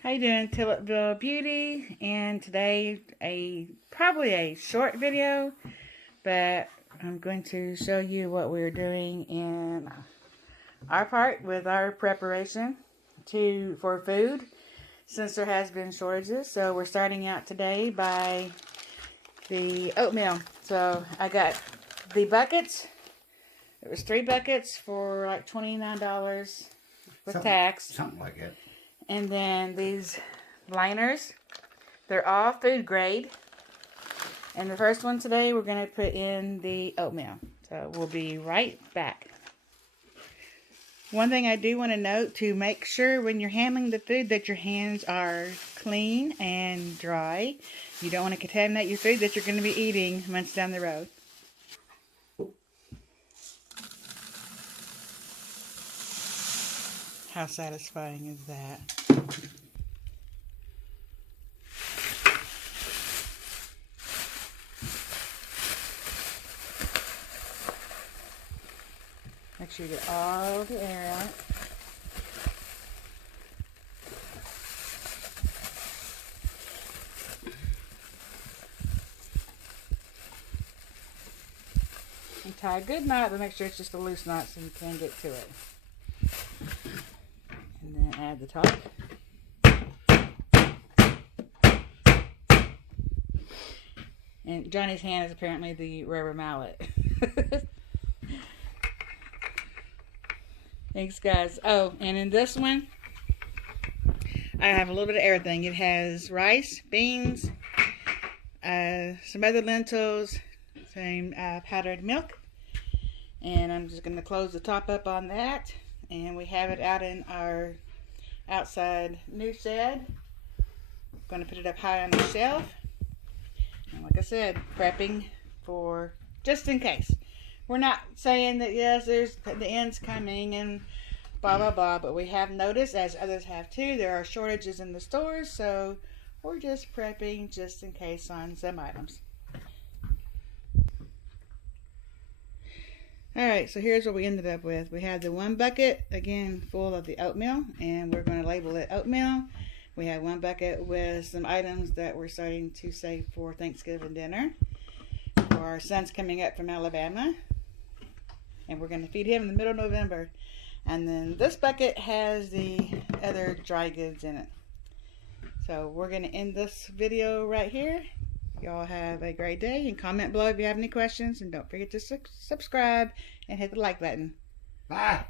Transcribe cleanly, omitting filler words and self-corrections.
How you doing, Tillettville Beauty? And today probably a short video, but I'm going to show you what we're doing in our part with our preparation for food, since there has been shortages. So we're starting out today by the oatmeal. So I got the buckets. It was 3 buckets for like $29 with tax. Something like that. And then these liners, they're all food grade. And the first one today, we're going to put in the oatmeal. So we'll be right back. One thing I do want to note, to make sure when you're handling the food that your hands are clean and dry. You don't want to contaminate your food that you're going to be eating months down the road. How satisfying is that? Make sure you get all the air out. And tie a good knot, but make sure it's just a loose knot so you can get to it. And then add the top. And Johnny's hand is apparently the rubber mallet. Thanks, guys. Oh, and in this one, I have a little bit of everything. It has rice, beans, some other lentils, some powdered milk. And I'm just going to close the top up on that. And we have it out in our outside new shed. I'm going to put it up high on the shelf. And like I said, prepping for just in case. We're not saying that, yes, there's the end's coming and blah, blah, blah. But we have noticed, as others have too, there are shortages in the stores. So we're just prepping just in case on some items. Alright, so here's what we ended up with. We had the 1 bucket, again, full of the oatmeal, and we're going to label it oatmeal. We had 1 bucket with some items that we're starting to save for Thanksgiving dinner. For our son's coming up from Alabama, and we're going to feed him in the middle of November. And then this bucket has the other dry goods in it. So we're going to end this video right here. Y'all have a great day, and comment below if you have any questions, and don't forget to subscribe and hit the like button. Bye.